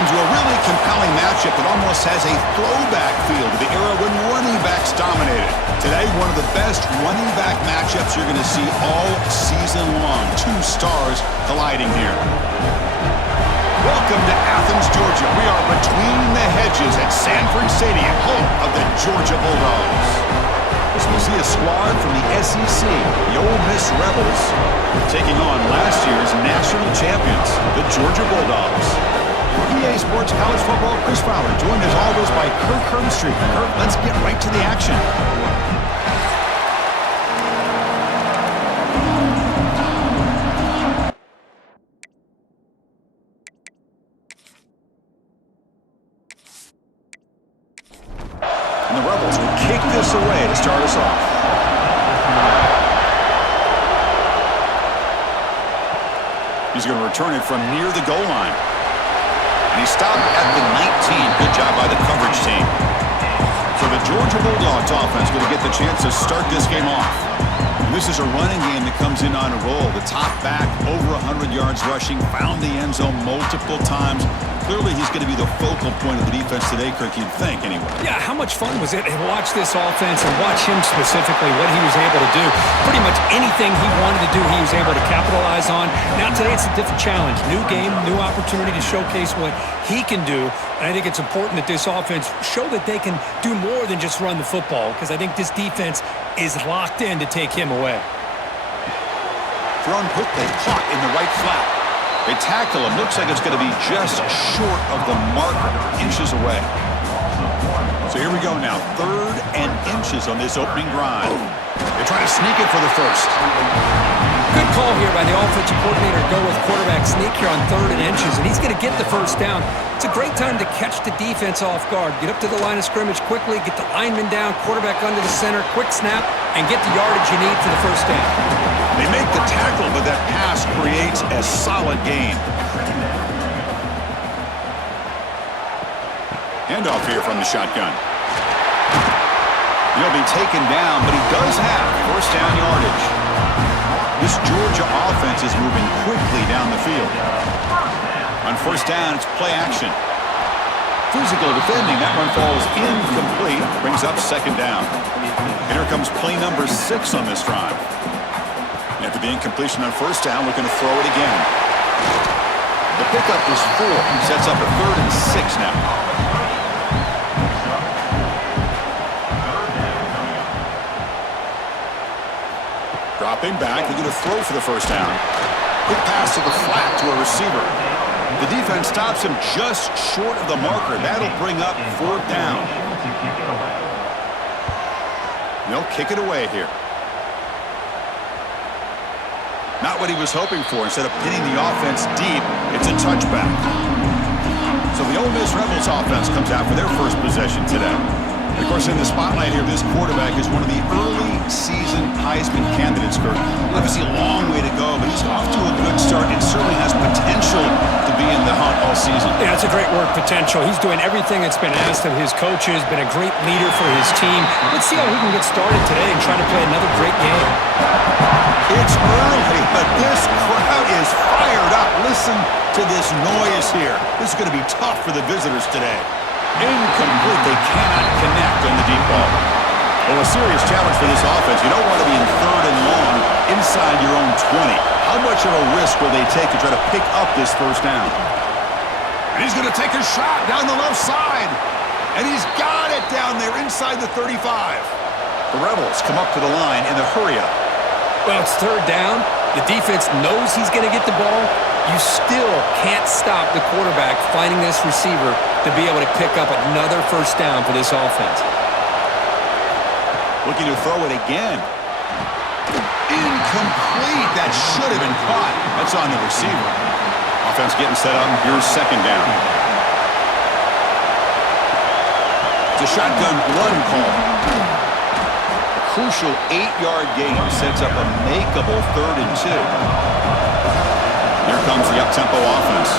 Welcome to a really compelling matchup that almost has a throwback feel to the era when running backs dominated. Today, one of the best running back matchups you're going to see all season long. Two stars colliding here. Welcome to Athens, Georgia. We are between the hedges at Sanford Stadium, home of the Georgia Bulldogs. As we see a squad from the SEC, the Ole Miss Rebels, taking on last year's national champions, the Georgia Bulldogs. For EA Sports College Football, Chris Fowler, joined as always by Kirk Herbstreit. Kirk, let's get right to the action. And the Rebels will kick this away to start us off. He's going to return it from near the goal line. And he stopped at the 19. Good job by the coverage team. So the Georgia Bulldogs offense going to get the chance to start this game off. And this is a running game that comes in on a roll. The top back, over 100 yards rushing, found the end zone multiple times. Clearly, he's going to be the focal point of the defense today, Kirk, you'd think, anyway. Yeah, how much fun was it to watch this offense and watch him specifically, what he was able to do. Pretty much anything he wanted to do, he was able to capitalize on. Now, today, it's a different challenge. New game, new opportunity to showcase what he can do. And I think it's important that this offense show that they can do more than just run the football, because I think this defense is locked in to take him away. Thrown quickly, caught in the right flat. They tackle him. Looks like it's going to be just short of the marker, inches away. So here we go now. 3rd and inches on this opening drive. They try to sneak it for the first. Good call here by the offensive coordinator to go with quarterback sneak here on 3rd and inches, and he's going to get the first down. It's a great time to catch the defense off guard. Get up to the line of scrimmage quickly, get the lineman down, quarterback under the center, quick snap, and get the yardage you need for the first down. They make the tackle, but that pass creates a solid gain. Handoff here from the shotgun. He'll be taken down, but he does have first down yardage. This Georgia offense is moving quickly down the field. On first down, it's play action. Physical defending. That one falls incomplete. Brings up 2nd down. And here comes play number 6 on this drive. After the incompletion on first down, looking to throw it again. The pickup is 4. Sets up a 3rd and 6 now. Dropping back, they're going to throw for the first down. Quick pass to the flat to a receiver. The defense stops him just short of the marker. That'll bring up 4th down. They'll kick it away here. Not what he was hoping for. Instead of pinning the offense deep, it's a touchback. So the Ole Miss Rebels offense comes out for their first possession today. Of course, in the spotlight here, this quarterback is one of the early season Heisman candidates, Kirk. Obviously a long way to go, but he's off to a good start and certainly has potential to be in the hunt all season. Yeah, that's a great word, potential. He's doing everything that's been asked of his coaches, been a great leader for his team. Let's see how he can get started today and try to play another great game. It's early, but this crowd is fired up. Listen to this noise here. This is going to be tough for the visitors today. Incomplete. They cannot connect on the deep ball. Well, a serious challenge for this offense. You don't want to be in 3rd and long inside your own 20. How much of a risk will they take to try to pick up this first down? And he's going to take a shot down the left side. And he's got it down there inside the 35. The Rebels come up to the line in the hurry-up. Well, it's 3rd down. The defense knows he's going to get the ball. You still can't stop the quarterback finding this receiver to be able to pick up another first down for this offense. Looking to throw it again. Incomplete. That should have been caught. That's on the receiver. Offense getting set up. Here's 2nd down. It's a shotgun run call. A crucial 8-yard gain sets up a makeable 3rd and 2. Here comes the up-tempo offense.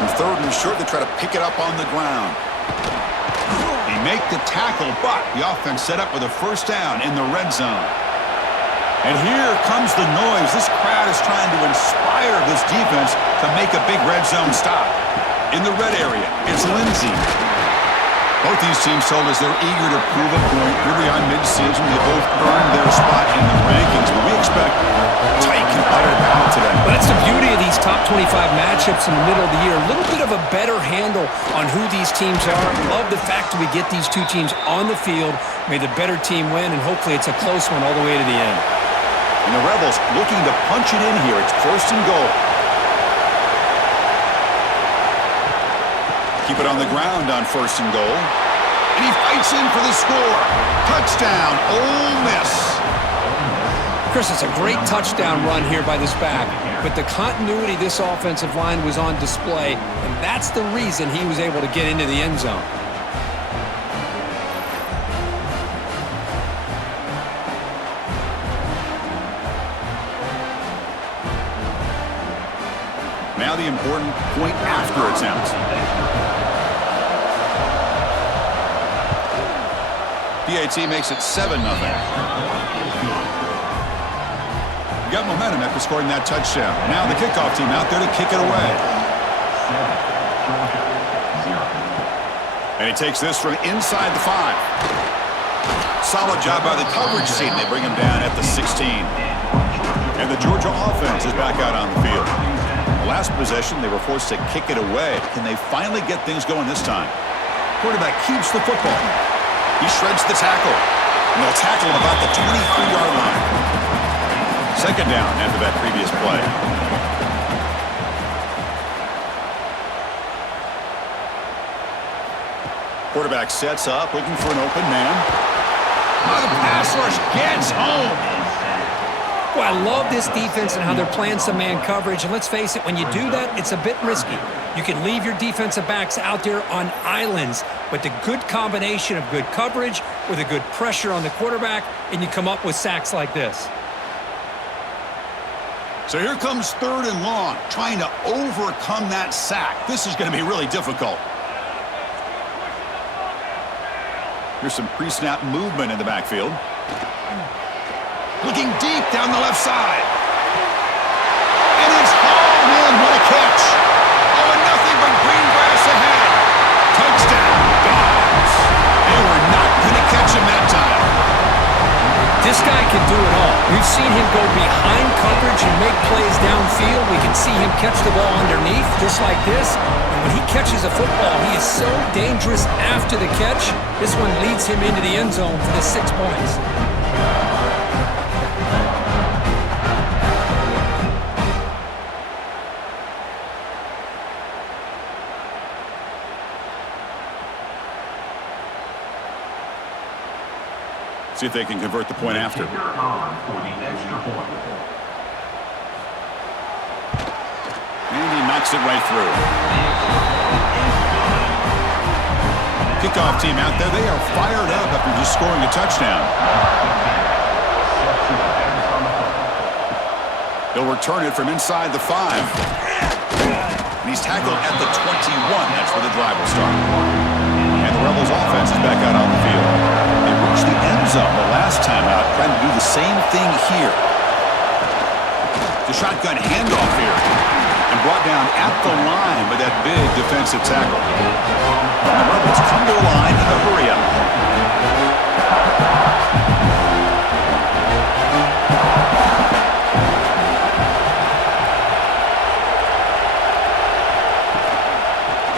And 3rd and short, they try to pick it up on the ground. They make the tackle, but the offense set up with a first down in the red zone. And here comes the noise. This crowd is trying to inspire this defense to make a big red zone stop. In the red area, it's Lindsey. Both these teams told us they're eager to prove a point. Here we are mid-season. They both earned their spot in the rankings, but we expect tight and utter battle today. But that's the beauty of these top 25 matchups in the middle of the year. A little bit of a better handle on who these teams are. Love the fact that we get these two teams on the field. May the better team win, and hopefully it's a close one all the way to the end. And the Rebels looking to punch it in here. It's 1st and goal. Keep it on the ground on 1st and goal. And he fights in for the score. Touchdown, Ole Miss. Chris, it's a great touchdown run here by this back, but the continuity of this offensive line was on display, and that's the reason he was able to get into the end zone. Now the important point after attempt. PAT makes it 7-0. Got momentum after scoring that touchdown. Now the kickoff team out there to kick it away. And he takes this from inside the 5. Solid job by the coverage team. They bring him down at the 16. And the Georgia offense is back out on the field. The last possession, they were forced to kick it away. Can they finally get things going this time? Quarterback keeps the football. He shreds the tackle. And they'll tackle him about the 23-yard line. 2nd down after that previous play. Quarterback sets up, looking for an open man. Oh, the pass rush gets home. Well, I love this defense and how they're playing some man coverage. And let's face it, when you do that, it's a bit risky. You can leave your defensive backs out there on islands, but the good combination of good coverage with a good pressure on the quarterback, and you come up with sacks like this. So here comes 3rd and long, trying to overcome that sack. This is going to be really difficult. Here's some pre-snap movement in the backfield. Looking deep down the left side. And it's hauled in. What a catch. Oh, and nothing but green grass ahead. Touchdown, Dogs. They were not going to catch him that time. This guy can do it all. We've seen him go behind coverage and make plays downfield. We can see him catch the ball underneath, just like this. And when he catches a football, he is so dangerous after the catch. This one leads him into the end zone for the 6 points. See if they can convert the point after. And he knocks it right through. Kickoff team out there. They are fired up after just scoring a touchdown. They'll return it from inside the 5. And he's tackled at the 21. That's where the drive will start. And the Rebels offense is back out on the field. They reached the end zone the last time out, trying to do the same thing here. The shotgun handoff here. And brought down at the line with that big defensive tackle. And the Rebels come to the line in a hurry up.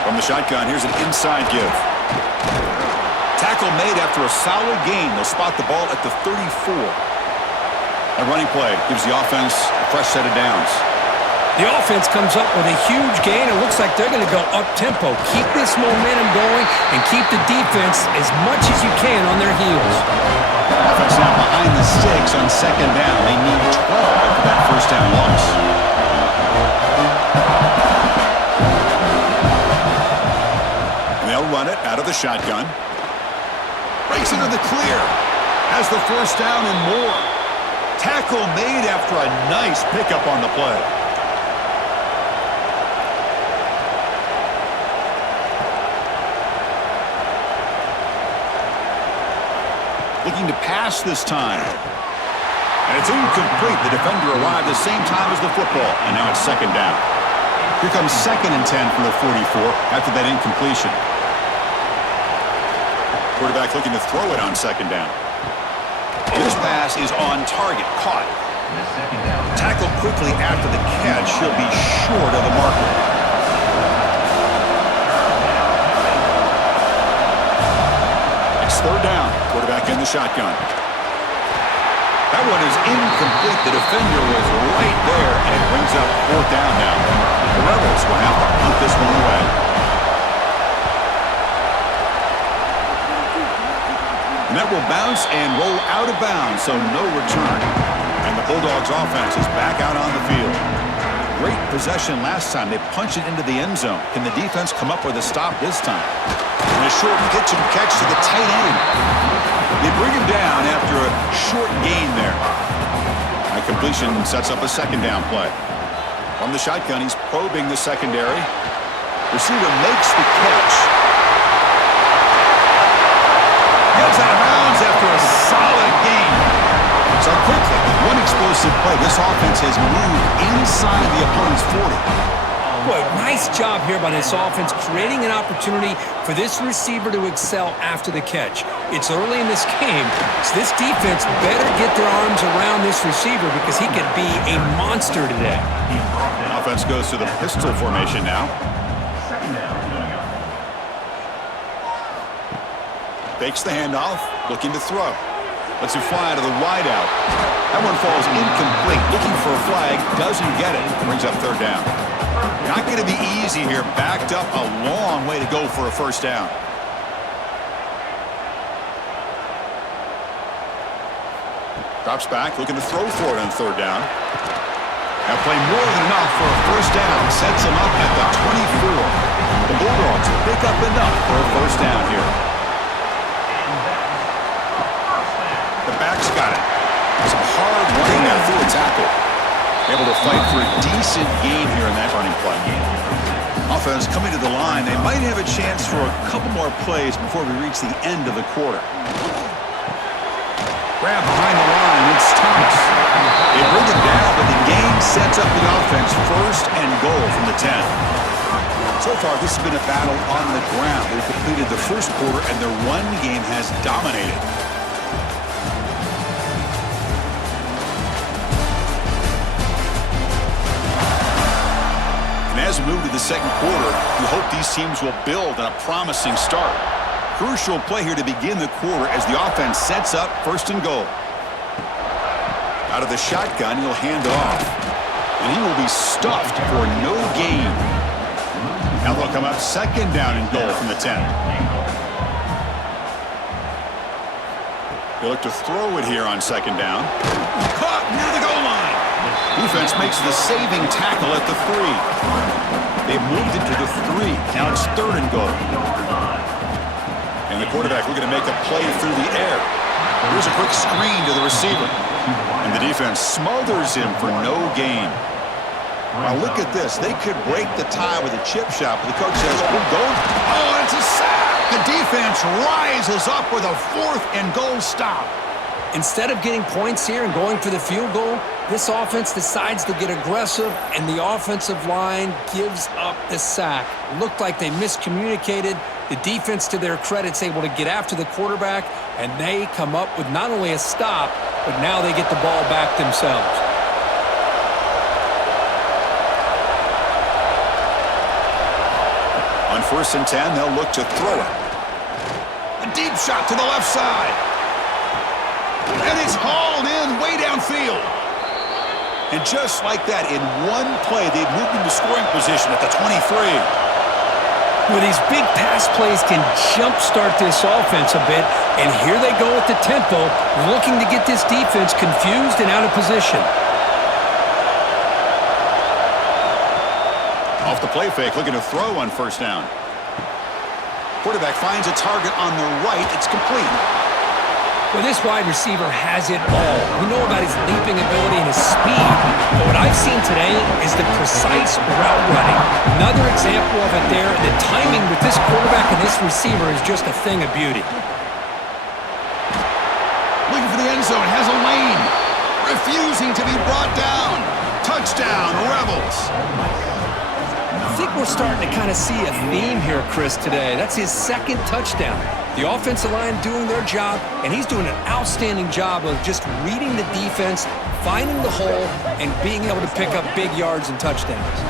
From the shotgun, here's an inside give. Tackle made after a solid gain. They'll spot the ball at the 34. A running play gives the offense a fresh set of downs. The offense comes up with a huge gain. It looks like they're going to go up-tempo. Keep this momentum going and keep the defense as much as you can on their heels. Offense now behind the 6 on 2nd down. They need 12 after that 1st down loss. And they'll run it out of the shotgun. Breaks into the clear. Has the 1st down and more. Tackle made after a nice pickup on the play. Looking to pass this time. And it's incomplete. The defender arrived the same time as the football, and now it's second down. Here comes 2nd and 10 from the 44 after that incompletion. Quarterback looking to throw it on second down. This pass is on target, caught. Tackled quickly after the catch. He'll be short of the marker. It's third down. Quarterback in the shotgun. That one is incomplete. The defender was right there, and it brings up fourth down now. The Rebels will have to punt this one away. And that will bounce and roll out of bounds, so no return. And the Bulldogs offense is back out on the field. Great possession last time. They punch it into the end zone. Can the defense come up with a stop this time? And a short pitch and catch to the tight end. They bring him down after a short gain there. That completion sets up a second down play. From the shotgun, he's probing the secondary. Receiver makes the catch. Gets out of bounds after a solid gain. So quickly, one explosive play. This offense has moved inside the opponent's 40. Boy, nice job here by this offense, creating an opportunity for this receiver to excel after the catch. It's early in this game, so this defense better get their arms around this receiver because he could be a monster today. Offense goes to the pistol formation now. Fakes the handoff, looking to throw. Lets it fly to the wideout. That one falls incomplete. Looking for a flag, doesn't get it. Brings up third down. Not going to be easy here. Backed up a long way to go for a first down. Drops back, looking to throw for it on third down. Now play more than enough for a first down. Sets him up at the 24. The Bulldogs pick up enough for a first down here. The back's got it. Some hard running now through a tackle. Able to fight for a decent gain here in that running play. Offense coming to the line. They might have a chance for a couple more plays before we reach the end of the quarter. Grab behind the line. It's Thomas. They bring it down, but the game sets up the offense first and goal from the 10. So far, this has been a battle on the ground. They've completed the first quarter, and their run game has dominated. As we move to the second quarter, we hope these teams will build on a promising start. Crucial play here to begin the quarter as the offense sets up first and goal. Out of the shotgun, he'll hand off. And he will be stuffed for no gain. Now they'll come up second down and goal from the 10. They look to throw it here on second down. Caught near the goal line. Defense makes the saving tackle at the 3. They've moved it to the 3. Now it's third and goal. And the quarterback looking to make a play through the air. Here's a quick screen to the receiver. And the defense smothers him for no gain. Now look at this. They could break the tie with a chip shot, but the coach says, we'll go. Oh, it's a sack. The defense rises up with a fourth and goal stop. Instead of getting points here and going for the field goal, this offense decides to get aggressive, and the offensive line gives up the sack. Looked like they miscommunicated. The defense, to their credit, is able to get after the quarterback, and they come up with not only a stop, but now they get the ball back themselves. On 1st and 10, they'll look to throw it. A deep shot to the left side. And it's hauled in way downfield. And just like that, in one play, they've moved into scoring position at the 23. Well, these big pass plays can jumpstart this offense a bit, and here they go at the tempo, looking to get this defense confused and out of position. Off the play fake, looking to throw on first down. Quarterback finds a target on the right. It's complete. Well, this wide receiver has it all. We know about his leaping ability and his speed, but what I've seen today is the precise route running. Another example of it there, and the timing with this quarterback and this receiver is just a thing of beauty. Looking for the end zone, has a lane. refusing to be brought down. Touchdown, Rebels. I think we're starting to kind of see a theme here, Chris, today. That's his second touchdown. The offensive line doing their job, and he's doing an outstanding job of just reading the defense, finding the hole, and being able to pick up big yards and touchdowns.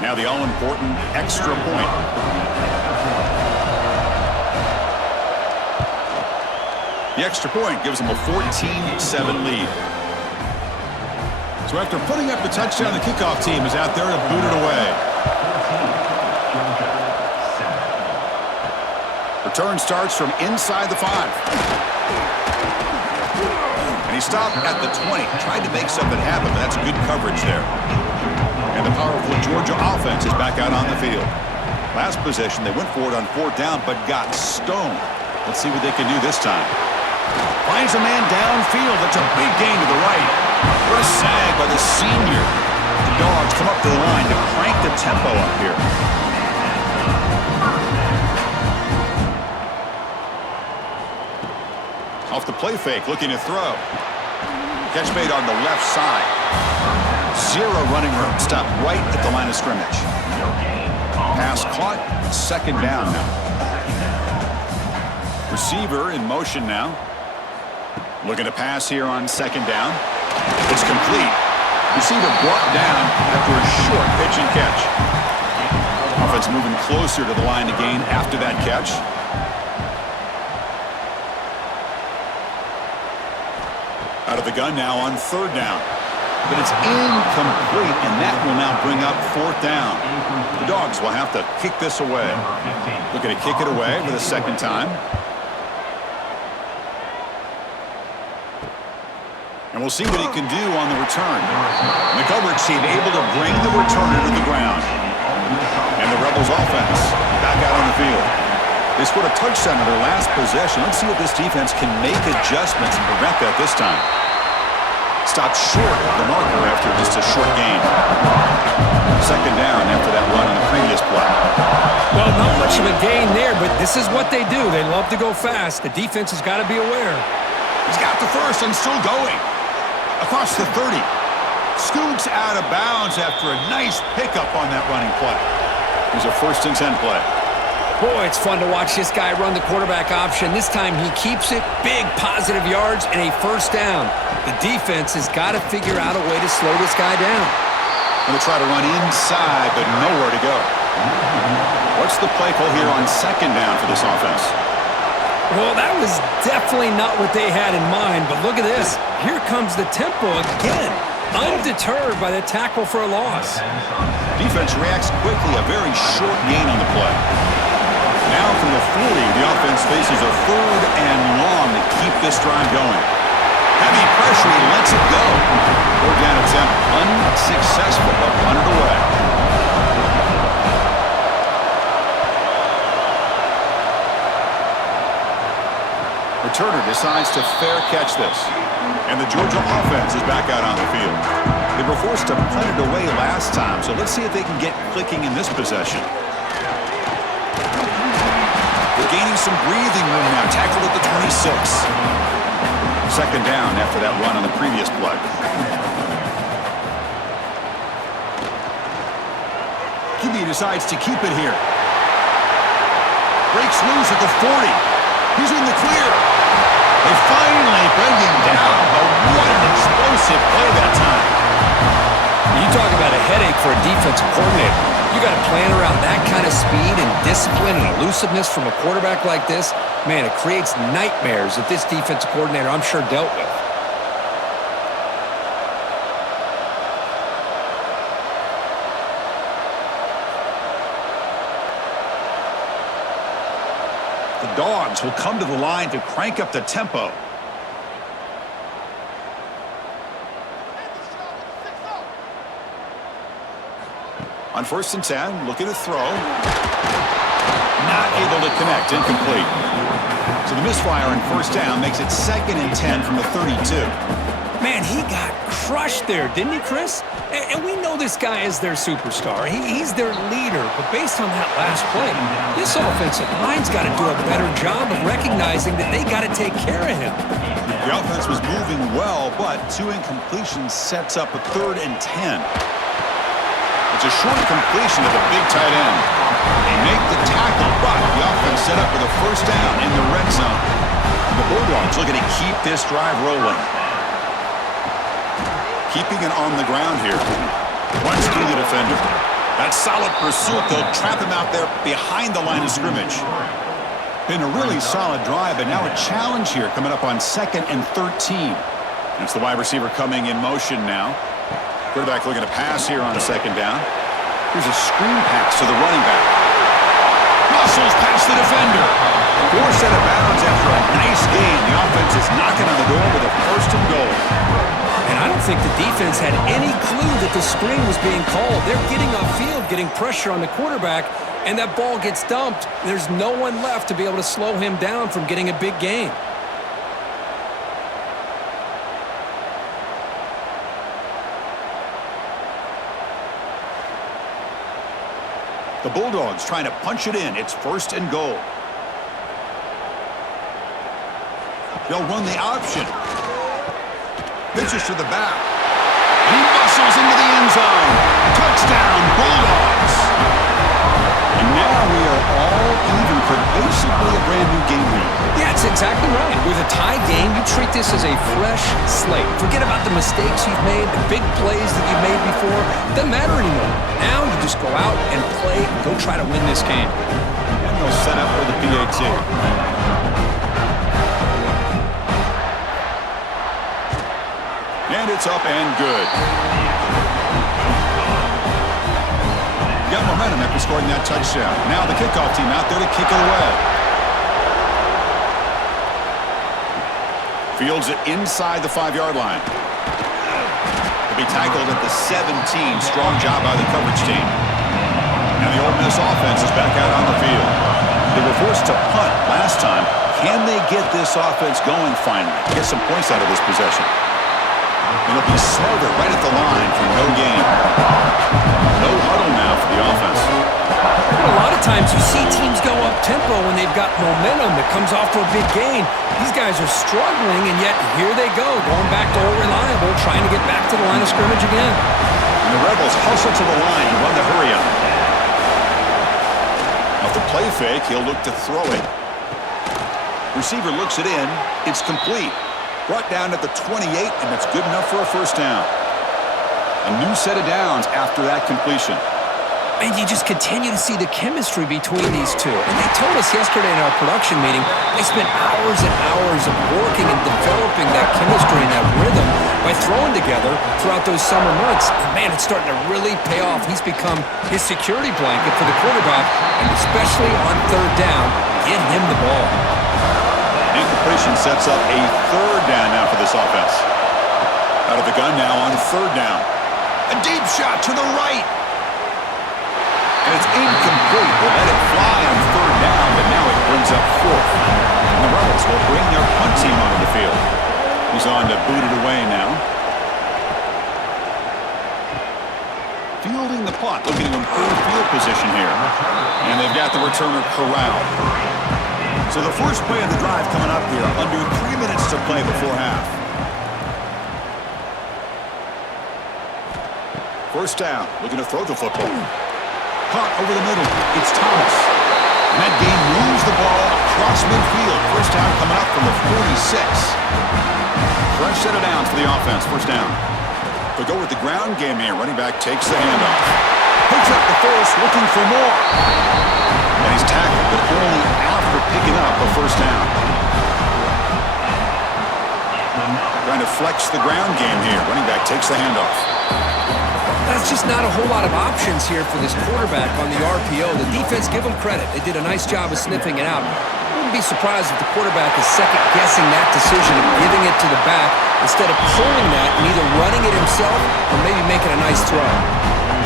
Now the all-important extra point. The extra point gives them a 14-7 lead. So after putting up the touchdown, the kickoff team is out there to boot it away. Return starts from inside the 5. And he stopped at the 20. Tried to make something happen, but that's good coverage there. And the powerful Georgia offense is back out on the field. Last possession, they went for it on 4th down, but got stoned. Let's see what they can do this time. Finds a man downfield. That's a big gain to the right. What a sag by the senior. The Dogs come up to the line to crank the tempo up here. Off the play fake, looking to throw. Catch made on the left side. Zero running room. Stopped right at the line of scrimmage. Pass caught. 2nd down now. Receiver in motion now. Looking to pass here on 2nd down. It's complete. Receiver brought down after a short pitch and catch. Offense moving closer to the line to gain after that catch. Out of the gun now on 3rd down. But it's incomplete, and that will now bring up 4th down. The Dogs will have to kick this away. Looking to kick it away for the 2nd time. And we'll see what he can do on the return. The coverage team able to bring the returner to the ground. And the Rebels offense back out on the field. They scored a touchdown in their last possession. Let's see if this defense can make adjustments and prevent that this time. Stopped short of the marker after just a short gain. 2nd down after that run on the previous play. Well, not much of a gain there, but this is what they do. They love to go fast. The defense has got to be aware. He's got the first and still going. Across the 30. Scoots out of bounds after a nice pickup on that running play. It was a 1st and 10 play. Boy, it's fun to watch this guy run the quarterback option. This time he keeps it, big positive yards, and a 1st down. The defense has got to figure out a way to slow this guy down. Going to try to run inside, but nowhere to go. What's the play call here on 2nd down for this offense? Well, that was definitely not what they had in mind, but look at this. Here comes the tempo again, undeterred by the tackle for a loss. Defense reacts quickly, a very short gain on the play. Now from the 40, the offense faces a 3rd and long to keep this drive going. Heavy pressure, he lets it go. 3rd down attempt unsuccessful, but punted away. Returner decides to fair catch this. And the Georgia offense is back out on the field. They were forced to punt it away last time, so let's see if they can get clicking in this possession. They're gaining some breathing room now. Tackled at the 26. 2nd down after that run on the previous play. QB decides to keep it here. Breaks loose at the 40. He's in the clear. They finally bring him down. But what an explosive play that time. You talk about a headache for a defensive coordinator. You got to plan around that kind of speed and discipline and elusiveness from a quarterback like this. Man, it creates nightmares that this defensive coordinator, I'm sure, dealt with. The Dogs will come to the line to crank up the tempo. On 1st and 10, looking to throw. Not able to connect, incomplete. So the misfire on 1st down makes it 2nd and 10 from the 32. Man, he got crushed there, didn't he, Chris? And we know this guy is their superstar. He's their leader. But based on that last play, this offensive line's got to do a better job of recognizing that they got to take care of him. The offense was moving well, but 2 incompletions sets up a 3rd and 10. It's a short completion to the big tight end. They make the tackle, but the offense set up with a 1st down in the red zone. The Bulldogs looking to keep this drive rolling. Keeping it on the ground here. Runs through the defender. That solid pursuit, they'll trap him out there behind the line of scrimmage. Been a really solid drive, but now a challenge here coming up on 2nd and 13. That's the wide receiver coming in motion now. Quarterback looking to pass here on 2nd down. Here's a screen pass to the running back. Muscles past the defender. Forced out of bounds after a nice gain. The offense is knocking on the door with a 1st and goal. And I don't think the defense had any clue that the screen was being called. They're getting off field, getting pressure on the quarterback, and that ball gets dumped. There's no one left to be able to slow him down from getting a big gain. The Bulldogs trying to punch it in. It's 1st and goal. They'll run the option. Pitches to the back. He muscles into the end zone. Touchdown, Bulldogs. And now we are all even for basically a brand new game here. Yeah, that's exactly right. With a tie game, you treat this as a fresh slate. Forget about the mistakes you've made, the big plays that you've made before. Doesn't matter anymore. Now you just go out and play and go try to win this game. And they'll set up for the PAT. And it's up and good. Got momentum after scoring that touchdown. Now the kickoff team out there to kick it away. Fields it inside the 5-yard line. He'll be tackled at the 17. Strong job by the coverage team. And the Ole Miss offense is back out on the field. They were forced to punt last time. Can they get this offense going finally? Get some points out of this possession. It'll be Slaughter right at the line for no gain. No huddle now for the offense. A lot of times you see teams go up-tempo when they've got momentum that comes off to a big gain. These guys are struggling, and yet here they go, going back to old reliable, trying to get back to the line of scrimmage again. And the Rebels hustle to the line and run the hurry up. Off the play fake, he'll look to throw it. Receiver looks it in. It's complete. Brought down at the 28, and that's good enough for a 1st down. A new set of downs after that completion. And you just continue to see the chemistry between these two. And they told us yesterday in our production meeting, they spent hours and hours of working and developing that chemistry and that rhythm by throwing together throughout those summer months. And man, it's starting to really pay off. He's become his security blanket for the quarterback, and especially on 3rd down, get him the ball. Incompletion sets up a 3rd down now for this offense. Out of the gun now on 3rd down. A deep shot to the right. And it's incomplete. They let it fly on 3rd down, but now it brings up 4th. And the Rebels will bring their punt team onto the field. He's on to boot it away now. Fielding the punt, looking to improve field position here. And they've got the returner corralled. So the first play of the drive coming up here, under 3 minutes to play before half. 1st down, looking to throw the football. Caught over the middle, it's Thomas. And that game moves the ball across midfield. 1st down coming up from the 46. Fresh set of downs for the offense, 1st down. They'll go with the ground game here. Running back takes the handoff. Picks up the first, looking for more. And he's tackled, but only after picking up a 1st down. Trying to flex the ground game here. Running back takes the handoff. That's just not a whole lot of options here for this quarterback on the RPO. The defense, give them credit. They did a nice job of sniffing it out. Wouldn't be surprised if the quarterback is second-guessing that decision of giving it to the back instead of pulling that and either running it himself or maybe making a nice throw.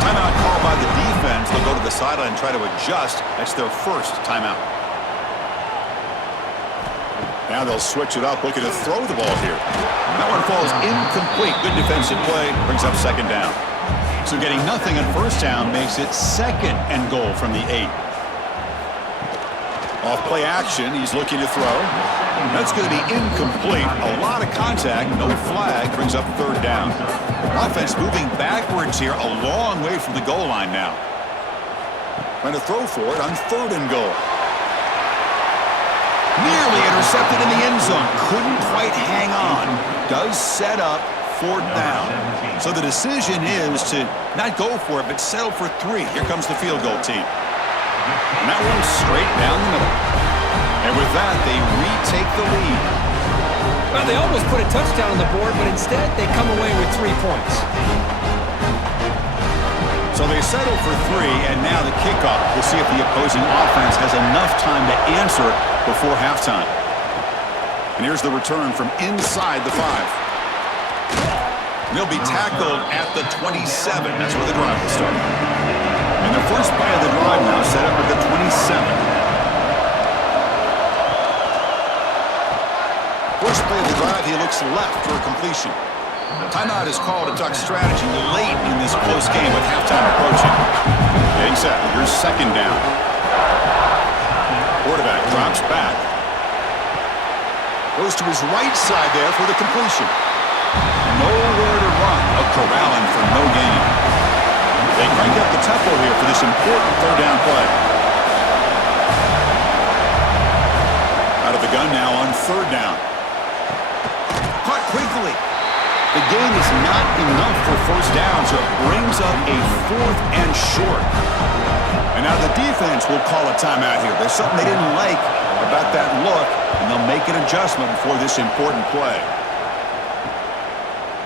Timeout called by the defense. They'll go to the sideline and try to adjust. That's their 1st timeout. Now they'll switch it up, looking to throw the ball here. That one falls incomplete. Good defensive play, brings up second down. So getting nothing on first down makes it 2nd and goal from the 8. Off play action, he's looking to throw. That's going to be incomplete. A lot of contact, no flag, brings up 3rd down. Offense moving backwards here, a long way from the goal line now. Trying to throw for it on 3rd and goal. Nearly intercepted in the end zone. Couldn't quite hang on. Does set up 4th down. So the decision is to not go for it, but settle for 3. Here comes the field goal team. And that one's straight down the middle. And with that, they retake the lead. Well, they almost put a touchdown on the board, but instead they come away with 3 points. So they settle for 3, and now the kickoff. We'll see if the opposing offense has enough time to answer before halftime. And here's the return from inside the 5. They'll be tackled at the 27. That's where the drive will start. And the first play of the drive now set up at the 27. First play of the drive, he looks left for a completion. Timeout is called a duck strategy late in this close game with halftime approaching. Getting set. Here's 2nd down. Quarterback drops back. Goes to his right side there for the completion. Nowhere to run. A corralling for no gain. They crank up the tempo here for this important 3rd down play. Out of the gun now on 3rd down. Caught quickly. The gain is not enough for first down, so it brings up a 4th and short. And now the defense will call a timeout here. There's something they didn't like about that look, and they'll make an adjustment for this important play.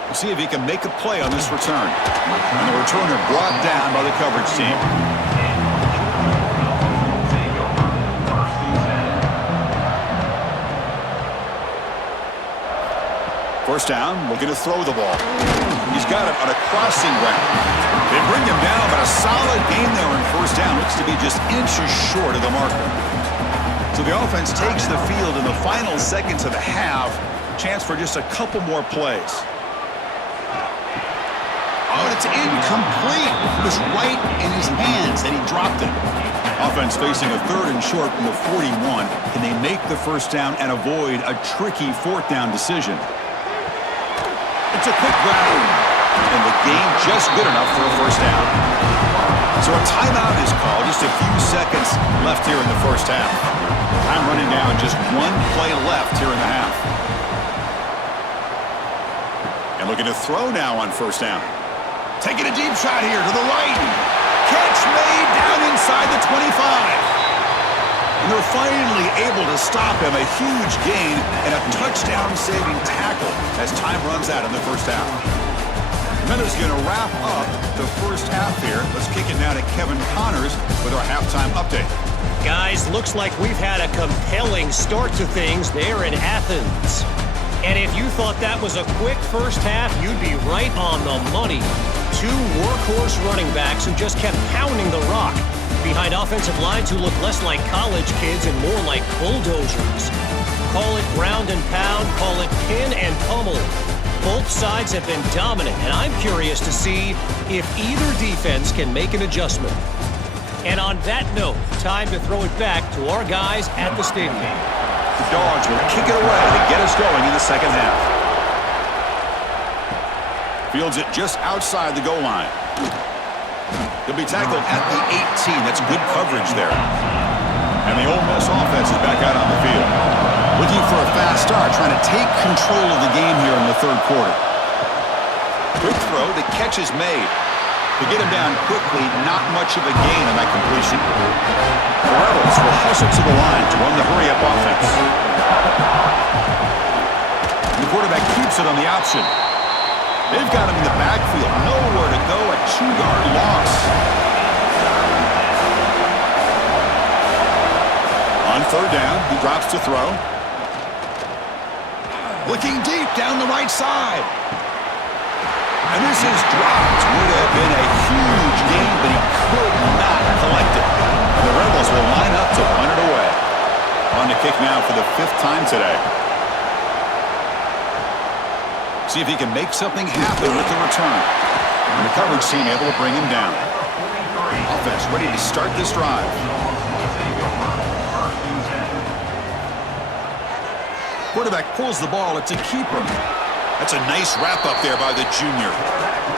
We'll see if he can make a play on this return. And the returner brought down by the coverage team. First down, looking to throw the ball. He's got it on a crossing route. They bring him down, but a solid gain there on first down. Looks to be just inches short of the marker. So the offense takes the field in the final seconds of the half. Chance for just a couple more plays. Oh, and it's incomplete. It was right in his hands, and he dropped it. Offense facing a 3rd and short from the 41. Can they make the first down and avoid a tricky 4th down decision? It's a quick grab, and the gain just good enough for a first down. So a timeout is called. Just a few seconds left here in the first half. Time running down, just 1 play left here in the half. And looking to throw now on first down. Taking a deep shot here to the right. Catch made down inside the 25. And they're finally able to stop him. A huge gain and a touchdown-saving tackle as time runs out in the first half. Minutes going to wrap up the first half here. Let's kick it now to Kevin Connors with our halftime update. Guys, looks like we've had a compelling start to things there in Athens. And if you thought that was a quick first half, you'd be right on the money. 2 workhorse running backs who just kept pounding the rock behind offensive lines who look less like college kids and more like bulldozers. Call it ground and pound, call it pin and pummel. Both sides have been dominant, and I'm curious to see if either defense can make an adjustment. And on that note, time to throw it back to our guys at the stadium. The Dogs will kick it away to get us going in the second half. Fields it just outside the goal line. He'll be tackled at the 18. That's good coverage there. And the Ole Miss offense is back out on the field. Looking for a fast start, trying to take control of the game here in the 3rd quarter. Quick throw, the catch is made. To get him down quickly, not much of a gain on that completion. The Rebels will hustle to the line to run the hurry-up offense. And the quarterback keeps it on the option. They've got him in the backfield. Nowhere to go. A 2-yard loss. On 3rd down, he drops to throw. Looking deep down the right side. And this is dropped. Would have been a huge gain, but he could not collect it. And the Rebels will line up to punt it away. On to kick now for the 5th time today. See if he can make something happen with the return. And the coverage team able to bring him down. Offense ready to start this drive. Quarterback pulls the ball. It's a keeper. That's a nice wrap up there by the junior.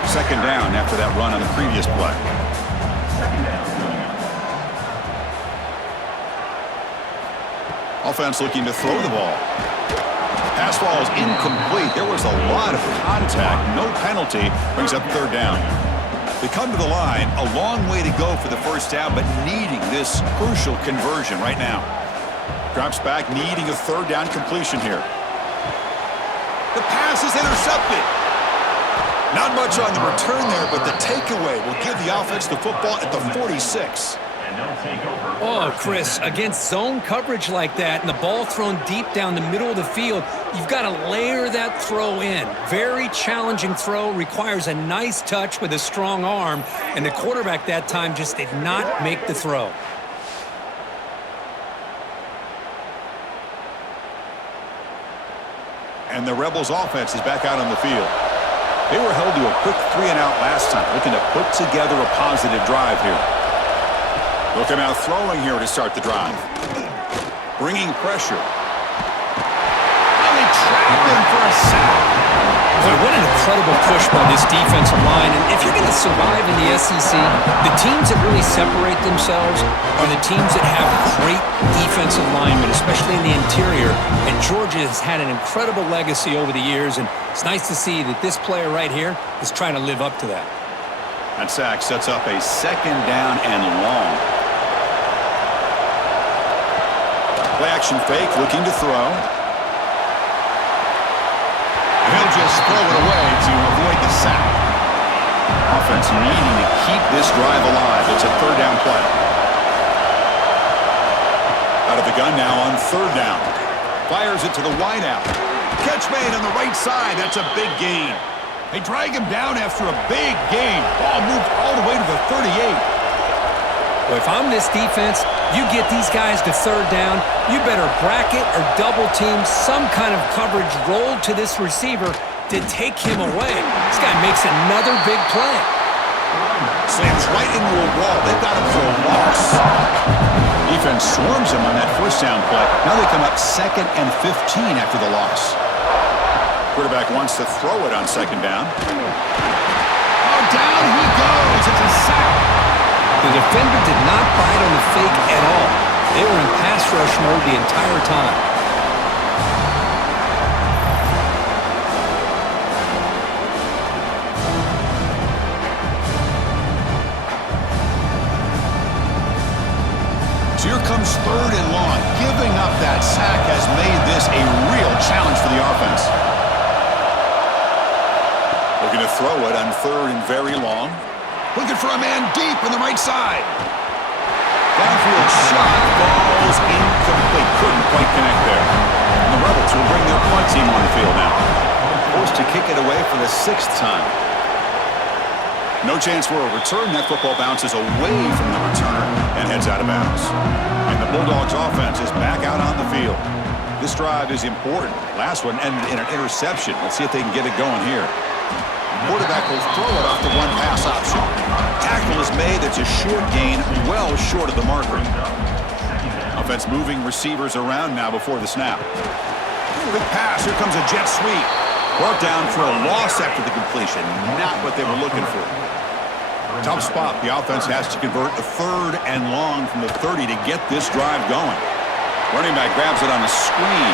Second down after that run on the previous play. Offense looking to throw the ball. Pass ball is incomplete. There was a lot of contact. No penalty. Brings up third down. They come to the line. A long way to go for the first down, but needing this crucial conversion right now. Drops back, needing a third down completion here. The pass is intercepted. Not much on the return there, but the takeaway will give the offense the football at the 46. Oh, Chris, against zone coverage like that and the ball thrown deep down the middle of the field, you've got to layer that throw in. Very challenging throw, requires a nice touch with a strong arm, and the quarterback that time just did not make the throw. And the Rebels offense is back out on the field. They were held to a quick 3-and-out last time, looking to put together a positive drive here. They'll come out throwing here to start the drive. Bringing pressure. And they trap him for a sack. Boy, what an incredible push by this defensive line. And if you're going to survive in the SEC, the teams that really separate themselves are the teams that have great defensive linemen, especially in the interior. And Georgia has had an incredible legacy over the years, and it's nice to see that this player right here is trying to live up to that. That sack sets up a second down and long. Play action fake, looking to throw. He'll just throw it away to avoid the sack. Offense needing to keep this drive alive. It's a third down play. Out of the gun now on third down. Fires it to the wideout. Catch made on the right side. That's a big gain. They drag him down after a big gain. Ball moved all the way to the 38. Well, if I'm this defense, you get these guys to third down, you better bracket or double team some kind of coverage rolled to this receiver to take him away. This guy makes another big play. Slams right into a wall. They've got him for a loss. Defense swarms him on that first down play. Now they come up 2nd and 15 after the loss. Quarterback wants to throw it on second down. Oh, down he goes. It's a sack. The defender did not bite on the fake at all. They were in pass rush mode the entire time. So here comes third and long. Giving up that sack has made this a real challenge for the offense. Looking to throw it on third and very long. Looking for a man deep on the right side. Downfield shot falls incomplete. Couldn't quite connect there. And the Rebels will bring their punt team on the field now. Forced to kick it away for the 6th time. No chance for a return. That football bounces away from the returner and heads out of bounds. And the Bulldogs offense is back out on the field. This drive is important. Last one ended in an interception. Let's see if they can get it going here. Quarterback will throw it off the one pass option. Tackle is made. It's a short gain, well short of the marker. Offense moving receivers around now before the snap. Quick pass. Here comes a jet sweep. Brought down for a loss after the completion. Not what they were looking for. Tough spot. The offense has to convert a third and long from the 30 to get this drive going. Running back grabs it on a screen.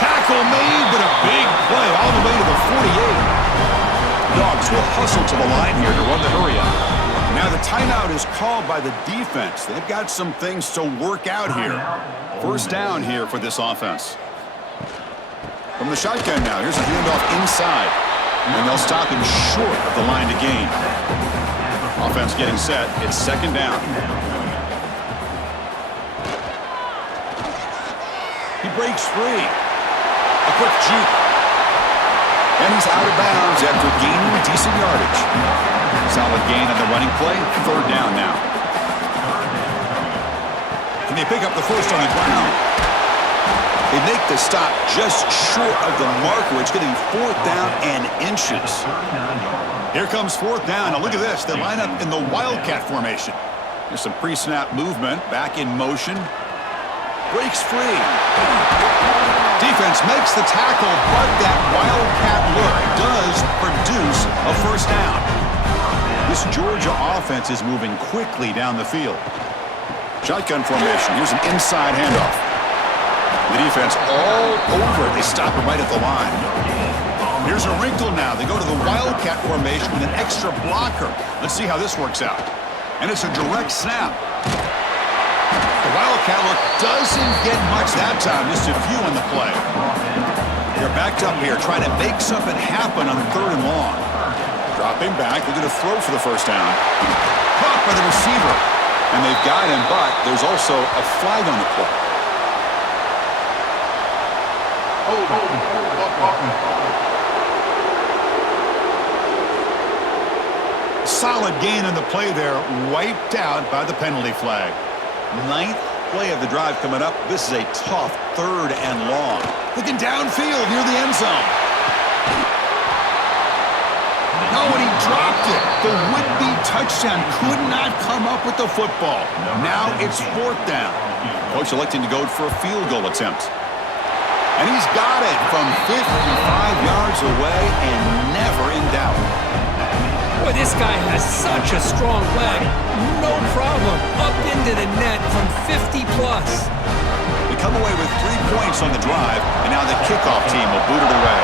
Tackle made, but a big play all the way to the 48. Dogs will hustle to the line here to run the hurry up. Now the timeout is called by the defense. They've got some things to work out here. First down here for this offense. From the shotgun now, here's a handoff inside. And they'll stop him short of the line to gain. Offense getting set. It's second down. He breaks free. A quick juke. And he's out of bounds after gaining decent yardage. Solid gain on the running play. Third down now. Can they pick up the first on the ground? They make the stop just short of the marker. It's going to be 4th down and inches. Here comes 4th down. Now look at this. They line up in the Wildcat formation. There's some pre-snap movement. Back in motion. Breaks free. Defense makes the tackle, but that Wildcat look does produce a 1st down. This Georgia offense is moving quickly down the field. Shotgun formation. Here's an inside handoff. The defense all over it. They stop it right at the line. Here's a wrinkle now. They go to the Wildcat formation with an extra blocker. Let's see how this works out. And it's a direct snap. The Wildcat look doesn't get much that time. Just a few on the play. They're backed up here trying to make something happen on 3rd and long. Dropping back. They're going to throw for the 1st down. Caught by the receiver. And they've got him, but there's also a flag on the play. Solid gain on the play there, wiped out by the penalty flag. 9th play of the drive coming up. This is a tough 3rd and long. Looking downfield near the end zone. No, and he dropped it. The would-be touchdown could not come up with the football. Now it's 4th down. Coach electing to go for a field goal attempt. And he's got it from 55 yards away and never in doubt. Boy, this guy has such a strong leg. No problem. Up into the net from 50+. They come away with 3 points on the drive, and now the kickoff team will boot it away.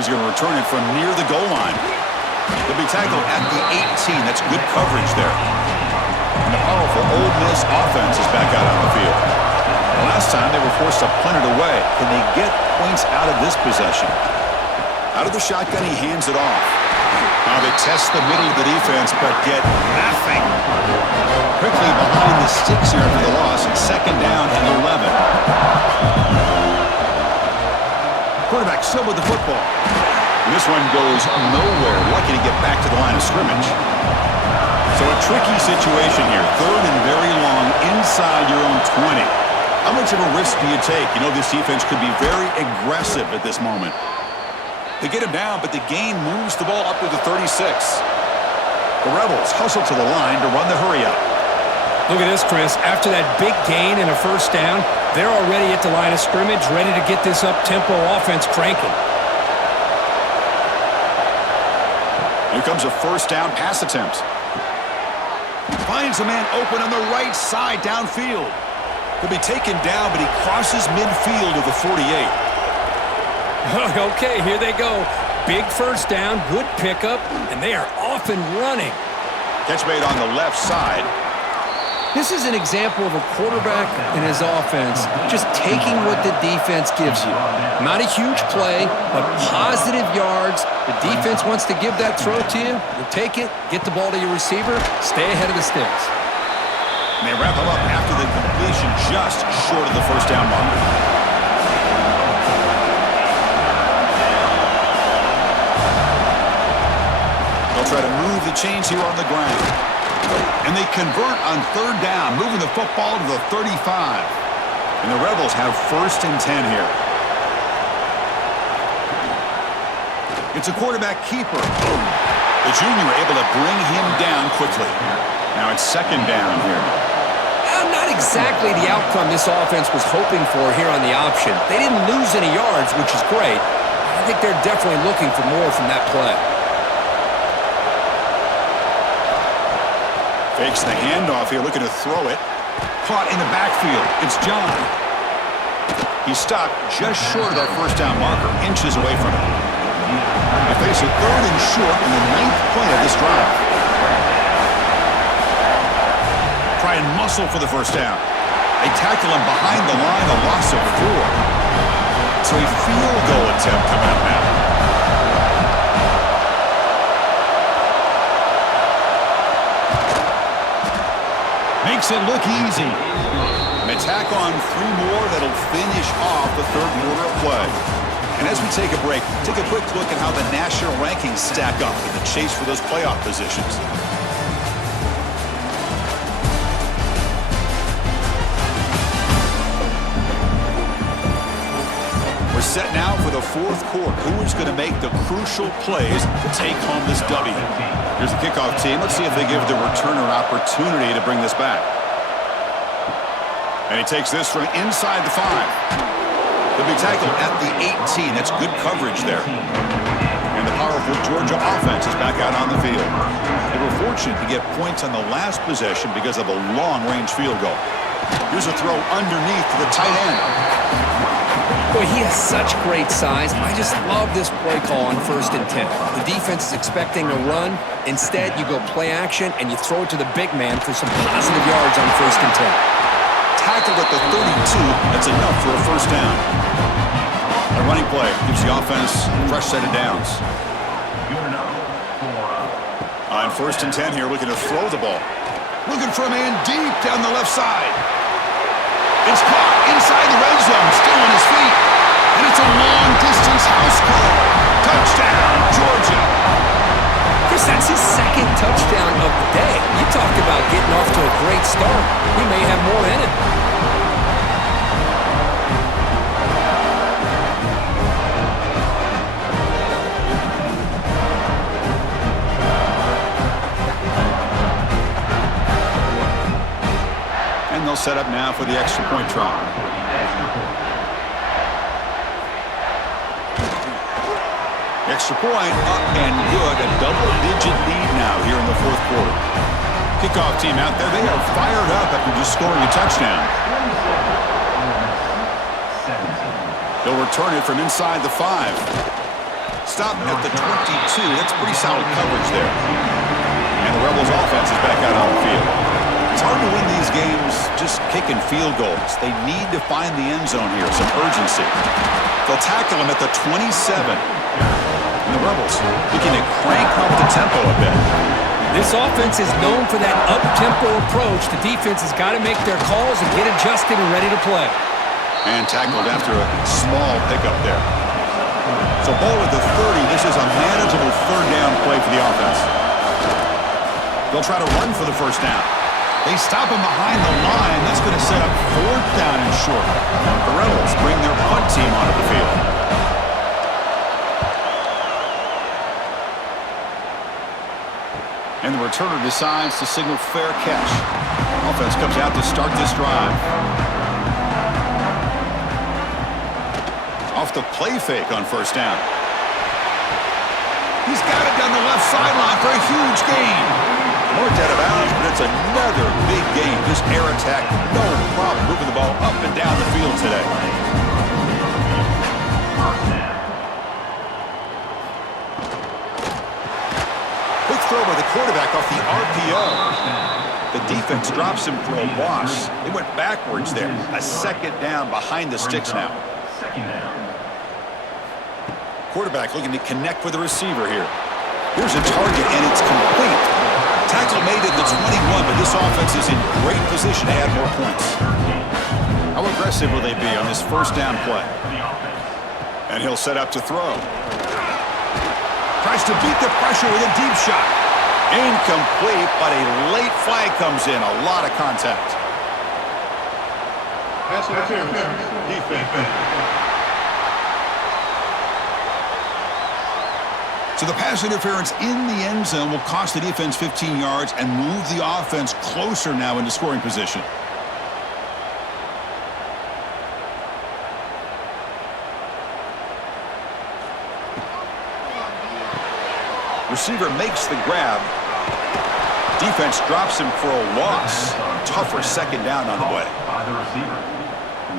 He's going to return it from near the goal line. He'll be tackled at the 18. That's good coverage there. And the powerful Ole Miss offense is back out on the field. Last time they were forced to punt it away. Can they get points out of this possession? Out of the shotgun, he hands it off. Now they test the middle of the defense, but get nothing. Quickly behind the sticks here for the loss. 2nd down and 11. Quarterback still with the football. And this one goes nowhere. Lucky to get back to the line of scrimmage. So a tricky situation here. 3rd and very long inside your own 20. How much of a risk do you take? You know this defense could be very aggressive at this moment. They get him down, but the gain moves the ball up to the 36. The Rebels hustle to the line to run the hurry up. Look at this, Chris. After that big gain and a 1st down, they're already at the line of scrimmage, ready to get this up-tempo offense cranking. Here comes a 1st down pass attempt. Finds a man open on the right side downfield. He'll be taken down, but he crosses midfield to the 48. Okay, here they go. Big 1st down, good pickup, and they are off and running. Catch made on the left side. This is an example of a quarterback and his offense just taking what the defense gives you. Not a huge play, but positive yards. The defense wants to give that throw to you. You take it, get the ball to your receiver, stay ahead of the sticks. And they wrap him up after the completion just short of the 1st down marker. Try to move the chains here on the ground. And they convert on 3rd down, moving the football to the 35. And the Rebels have 1st and 10 here. It's a quarterback keeper. The junior able to bring him down quickly. Now it's 2nd down here. Not exactly the outcome this offense was hoping for here on the option. They didn't lose any yards, which is great. I think they're definitely looking for more from that play. Fakes the handoff here, looking to throw it. Caught in the backfield. It's John. He stopped just short of that 1st down marker, inches away from it. They face a 3rd and short in the 9th play of this drive. Try and muscle for the 1st down. They tackle him behind the line, a loss of 4. So a field goal attempt coming up now. Makes it look easy. An attack on 3 more that'll finish off the 3rd quarter of play. And as we take a break, take a quick look at how the national rankings stack up in the chase for those playoff positions. set now for the fourth quarter. Who is going to make the crucial plays to take home this W? Here's the kickoff team. Let's see if they give the returner an opportunity to bring this back. And he takes this from inside the 5. He'll be tackled at the 18. That's good coverage there. And the powerful Georgia offense is back out on the field. They were fortunate to get points on the last possession because of a long-range field goal. Here's a throw underneath to the tight end. Boy, he has such great size. I just love this play call on 1st and 10. The defense is expecting a run. Instead, you go play action, and you throw it to the big man for some positive yards on 1st and 10. Tackled at the 32. That's enough for a first down. A running play gives the offense a fresh set of downs. On 1st and 10 here, looking to throw the ball. Looking for a man deep down the left side. It's caught inside the red zone, still on his feet. And it's a long-distance house call. Touchdown, Georgia. Chris, that's his 2nd touchdown of the day. You talk about getting off to a great start. He may have more in it. And they'll set up now for the extra point try. Extra point up and good. A double-digit lead now here in the 4th quarter. Kickoff team out there. They are fired up after just scoring a touchdown. They'll return it from inside the 5. Stop at the 22. That's pretty solid coverage there. And the Rebels offense is back out on the field. It's hard to win these games just kicking field goals. They need to find the end zone here, some urgency. They'll tackle him at the 27. And the Rebels looking to crank up the tempo a bit. This offense is known for that up-tempo approach. The defense has got to make their calls and get adjusted and ready to play. And tackled after a small pickup there. So ball at the 30. This is a manageable 3rd down play for the offense. They'll try to run for the first down. They stop him behind the line. That's going to set up 4th down and short. The Rebels bring their punt team onto the field. And the returner decides to signal fair catch. Offense comes out to start this drive. Off the play fake on 1st down. He's got it down the left sideline for a huge gain. Marked out of bounds, but it's another big gain. This air attack, no problem moving the ball up and down the field today. Quick throw by the quarterback off the RPO. The defense drops him for a loss. They went backwards there. A 2nd down behind the sticks now. Quarterback looking to connect with the receiver here. Here's a target, and it's complete. Tackle made at the 21, but this offense is in great position to add more points. How aggressive will they be on this 1st down play? And he'll set up to throw. Tries to beat the pressure with a deep shot. Incomplete, but a late flag comes in. A lot of contact. Pass interference. Defense. So the pass interference in the end zone will cost the defense 15 yards and move the offense closer now into scoring position. Receiver makes the grab. Defense drops him for a loss. Tougher 2nd down on the way. By the receiver.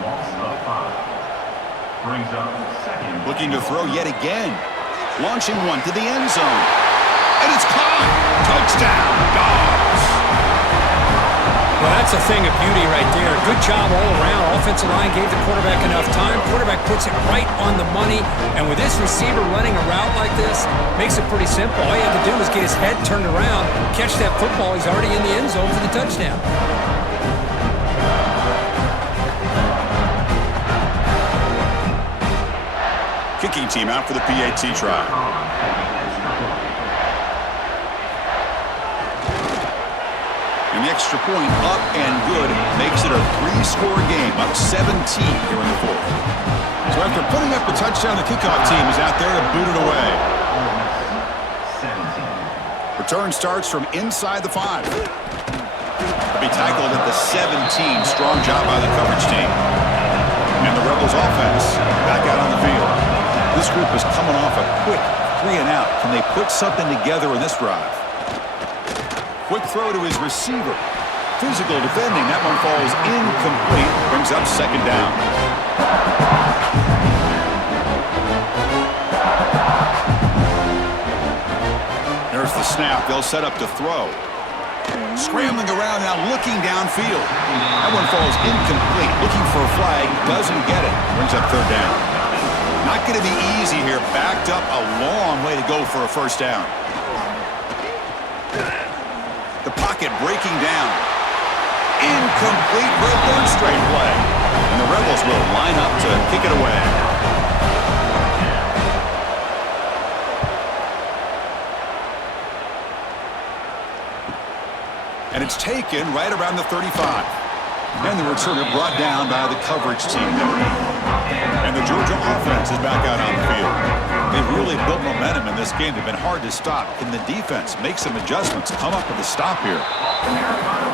Loss of 5. Brings up 2nd. Looking to throw yet again. Launching one to the end zone. And it's caught. Touchdown, Dogs. Well, that's a thing of beauty right there. Good job all around. Offensive line gave the quarterback enough time. Quarterback puts it right on the money. And with this receiver running a route like this, makes it pretty simple. All you have to do is get his head turned around, catch that football. He's already in the end zone for the touchdown. Kicking team out for the PAT try. And An extra point up and good makes it a 3-score game, up 17 here in the fourth. So after putting up the touchdown, the kickoff team is out there to boot it away. Return starts from inside the 5. They'll be tackled at the 17. Strong job by the coverage team. And the Rebels offense back out on the field. This group is coming off a quick 3-and-out. Can they put something together in this drive? Quick throw to his receiver. Physical defending. That one falls incomplete. Brings up second down. There's the snap. They'll set up to throw. Scrambling around now, looking downfield. That one falls incomplete. Looking for a flag. Doesn't get it. Brings up third down. Not going to be easy here. Backed up a long way to go for a first down. The pocket breaking down. Incomplete for a third straight play. And the Rebels will line up to kick it away. And it's taken right around the 35. And the returner brought down by the coverage team. And the Georgia offense is back out on the field. They've really built momentum in this game. They've been hard to stop. Can the defense make some adjustments, come up with a stop here?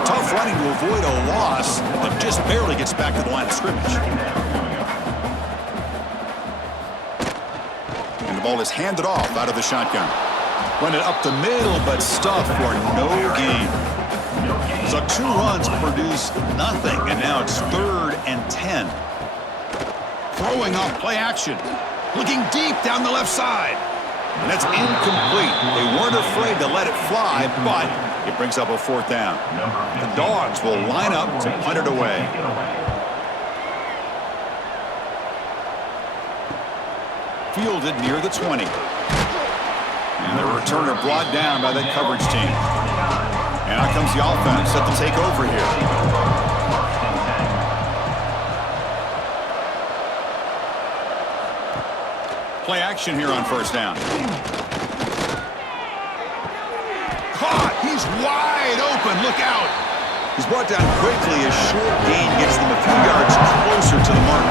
Tough running to avoid a loss, but just barely gets back to the line of scrimmage. And the ball is handed off out of the shotgun. Run it up the middle, but stuffed for no gain. So 2 runs produce nothing, and now it's 3rd and 10. Throwing off play action. Looking deep down the left side. And that's incomplete. They weren't afraid to let it fly, but it brings up a 4th down. The Dogs will line up to punt it away. Fielded near the 20. And the returner brought down by the coverage team. And out comes the offense set to take over here. Play action here on first down. Caught! He's wide open. Look out! He's brought down quickly. A short gain gets them a few yards closer to the mark.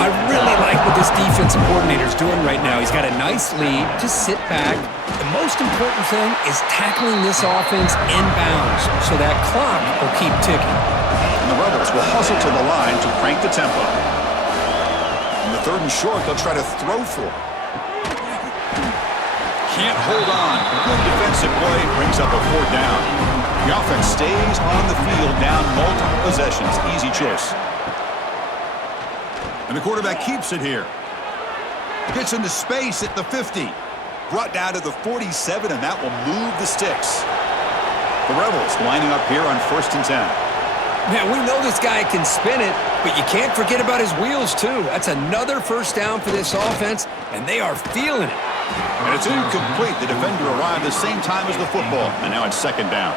I really like what this defensive coordinator is doing right now. He's got a nice lead. Just sit back. The most important thing is tackling this offense inbounds so that clock will keep ticking. And the Rebels will hustle to the line to crank the tempo. In the 3rd and short, they'll try to throw for it. Can't hold on. Good defensive play brings up a 4th down. The offense stays on the field down multiple possessions. Easy choice. And the quarterback keeps it here. Gets into space at the 50. Brought down to the 47, and that will move the sticks. The Rebels lining up here on 1st and 10. Man, we know this guy can spin it, but you can't forget about his wheels, too. That's another first down for this offense, and they are feeling it. And it's incomplete. The defender arrived the same time as the football, and now it's 2nd down.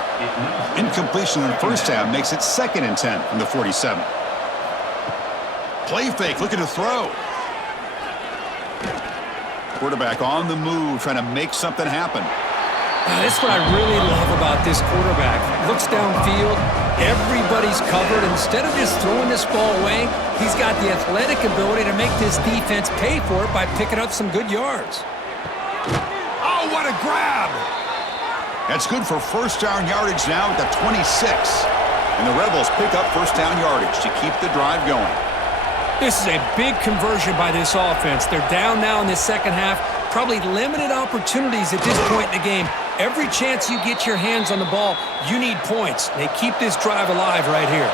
Incompletion in the first half makes it 2nd and 10 from the 47. Play fake, looking to throw. Quarterback on the move, trying to make something happen. That's what I really love about this quarterback. Looks downfield, everybody's covered. Instead of just throwing this ball away, he's got the athletic ability to make this defense pay for it by picking up some good yards. Oh, what a grab! That's good for first down yardage now at the 26. And the Rebels pick up first down yardage to keep the drive going. This is a big conversion by this offense. They're down now in the second half. Probably limited opportunities at this point in the game. Every chance you get your hands on the ball, you need points. They keep this drive alive right here.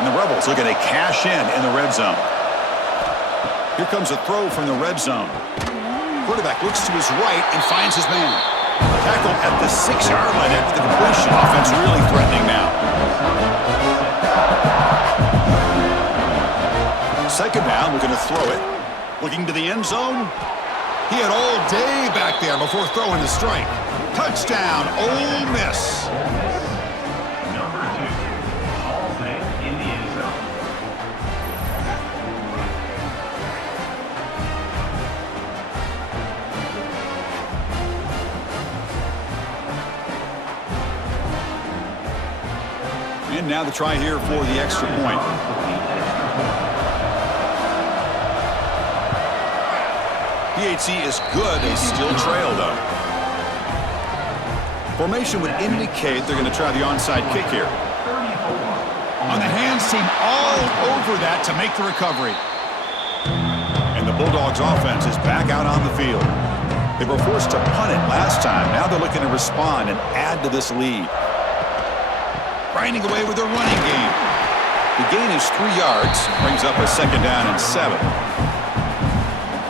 And the Rebels looking to cash in the red zone. Here comes a throw from the red zone. Quarterback looks to his right and finds his man. Tackled at the 6-yard line after the completion. Offense really threatening now. Second down, looking to throw it. Looking to the end zone. He had all day back there before throwing the strike. Touchdown, Ole Miss. Number 2, Hall Bank in the end zone. Now the try here for the extra point. PHC is good. They still trail, though. Formation would indicate they're going to try the onside kick here. On the hands team all over that to make the recovery. And the Bulldogs offense is back out on the field. They were forced to punt it last time. Now they're looking to respond and add to this lead. Grinding away with their running game. The gain is 3 yards. Brings up a 2nd down and 7.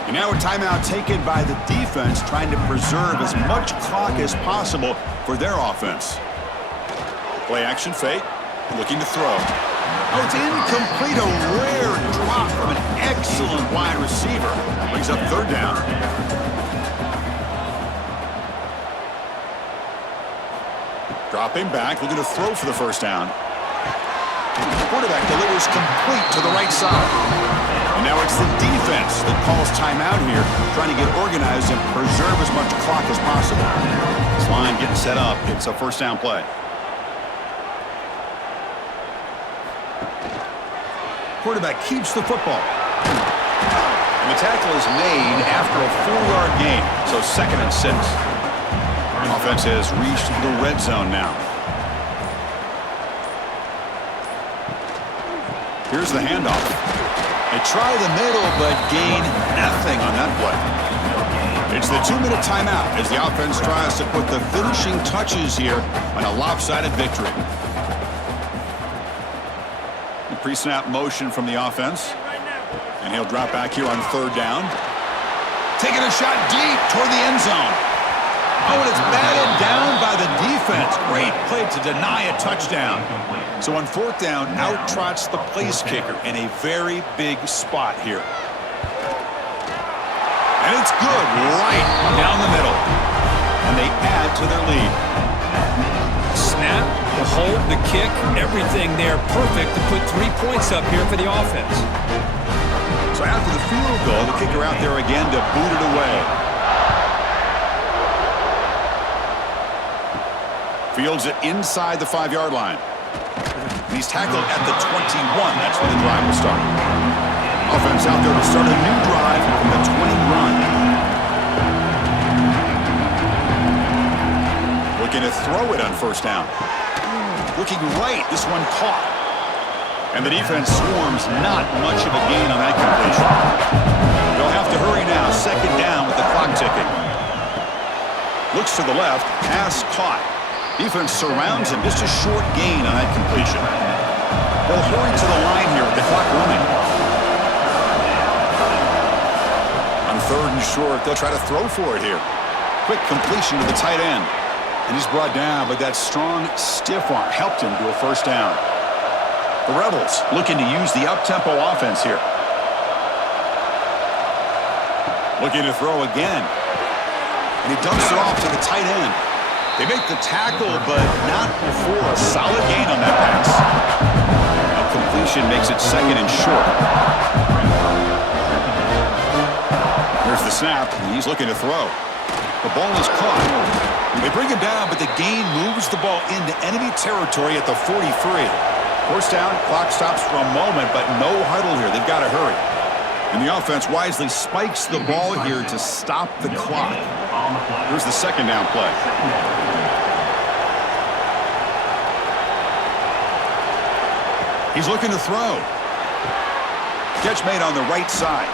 And now a timeout taken by the defense, trying to preserve as much clock as possible for their offense. Play action fake. Looking to throw. Oh, it's incomplete. A rare drop from an excellent wide receiver. Brings up 3rd down. Dropping back, looking to throw for the 1st down. The quarterback delivers complete to the right side. And now it's the defense that calls timeout here, trying to get organized and preserve as much clock as possible. This line getting set up. It's a 1st down play. Quarterback keeps the football. And the tackle is made after a 4-yard gain, so 2nd and 6. Offense has reached the red zone now. Here's the handoff. They try the middle, but gain nothing on that play. It's the 2-minute timeout as the offense tries to put the finishing touches here on a lopsided victory. The pre-snap motion from the offense. And he'll drop back here on 3rd down. Taking a shot deep toward the end zone. Oh, and it's batted down by the defense. Great play to deny a touchdown. So on 4th down, out trots the place kicker in a very big spot here. And it's good right down the middle. And they add to their lead. Snap, the hold, the kick, everything there perfect to put 3 points up here for the offense. So after the field goal, the kicker out there again to boot it away. Fields it inside the 5-yard line. And he's tackled at the 21. That's where the drive will start. Offense out there to start a new drive from the 21. Looking to throw it on 1st down. Looking right. This one caught. And the defense swarms. Not much of a gain on that completion. They'll have to hurry now. 2nd down with the clock ticking. Looks to the left. Pass caught. Defense surrounds him. Just a short gain on that completion. They'll hurry to the line here with the clock running. On 3rd and short, they'll try to throw for it here. Quick completion to the tight end. And he's brought down, but that strong, stiff arm helped him to a 1st down. The Rebels looking to use the up-tempo offense here. Looking to throw again. And he dumps it off to the tight end. They make the tackle, but not before a solid gain on that pass. A completion makes it 2nd and short. Here's the snap. He's looking to throw. The ball is caught. They bring him down, but the gain moves the ball into enemy territory at the 43. 1st down, clock stops for a moment, but no huddle here. They've got to hurry. And the offense wisely spikes the ball here to stop the clock. Here's the 2nd down play. He's looking to throw. Catch made on the right side.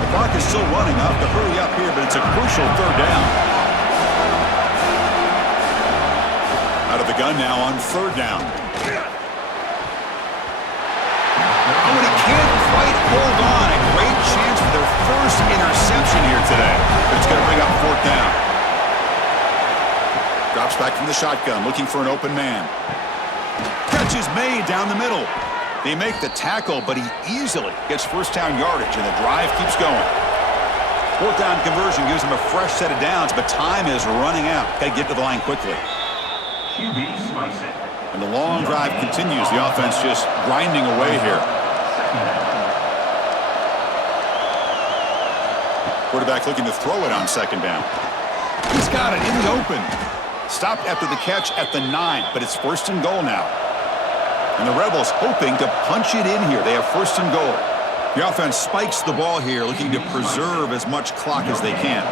The clock is still running. Up to hurry up here, but it's a crucial 3rd down. Out of the gun now on 3rd down. Oh, and he can't quite hold on. A great chance for their first interception here today. But it's going to bring up 4th down. Drops back from the shotgun, looking for an open man. Catch is made down the middle. They make the tackle, but he easily gets 1st down yardage, and the drive keeps going. 4th down conversion gives him a fresh set of downs, but time is running out. Got to get to the line quickly. And the long drive continues. The offense just grinding away here. Quarterback looking to throw it on 2nd down. He's got it in the open. Stopped after the catch at the 9, but it's 1st and goal now. And the Rebels hoping to punch it in here. They have 1st and goal. The offense spikes the ball here, looking to preserve as much clock as they can.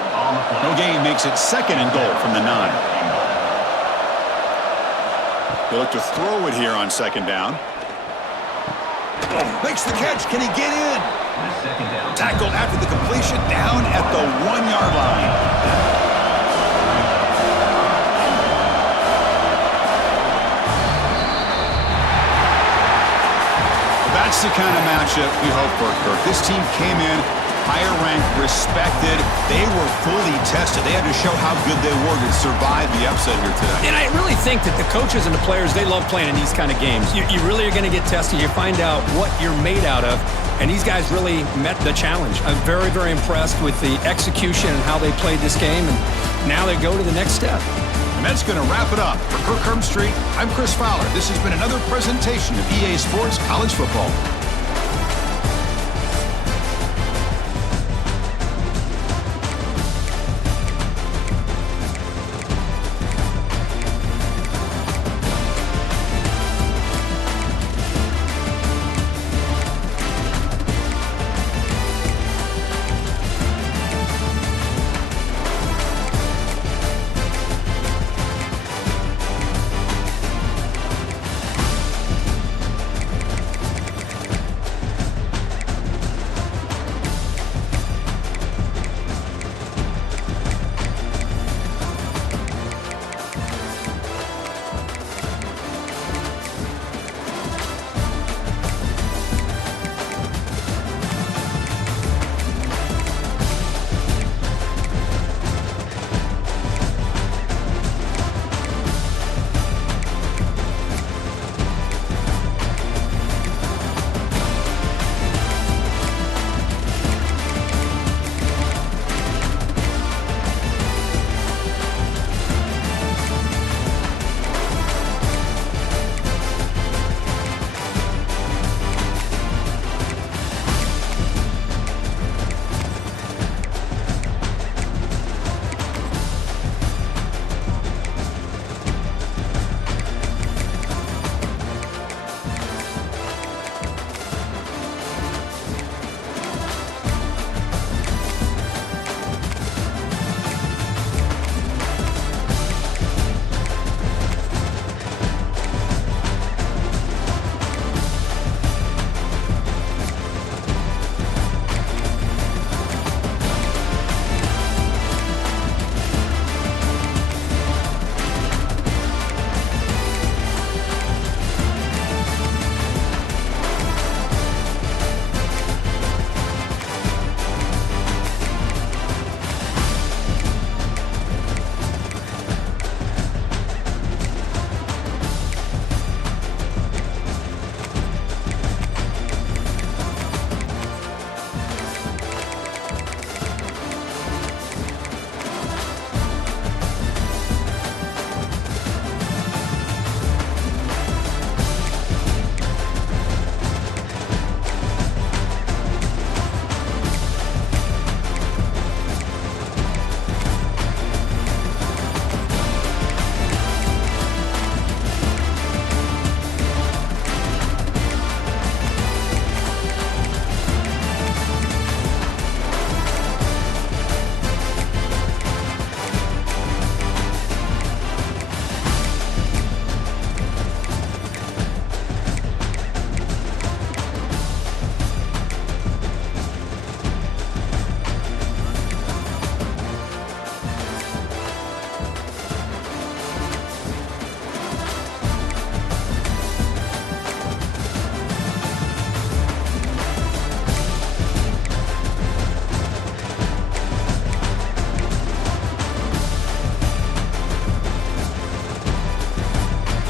No gain makes it 2nd and goal from the 9. They look to throw it here on 2nd down. Makes the catch. Can he get in? Tackled after the completion down at the 1-yard line. That's the kind of matchup we hope for, Kirk. This team came in higher ranked, respected. They were fully tested. They had to show how good they were to survive the upset here today. And I really think that the coaches and the players, they love playing in these kind of games. You really are going to get tested. You find out what you're made out of. And these guys really met the challenge. I'm very, very impressed with the execution and how they played this game. And now they go to the next step. And that's going to wrap it up. For Kirk Street, I'm Chris Fowler. This has been another presentation of EA Sports College Football.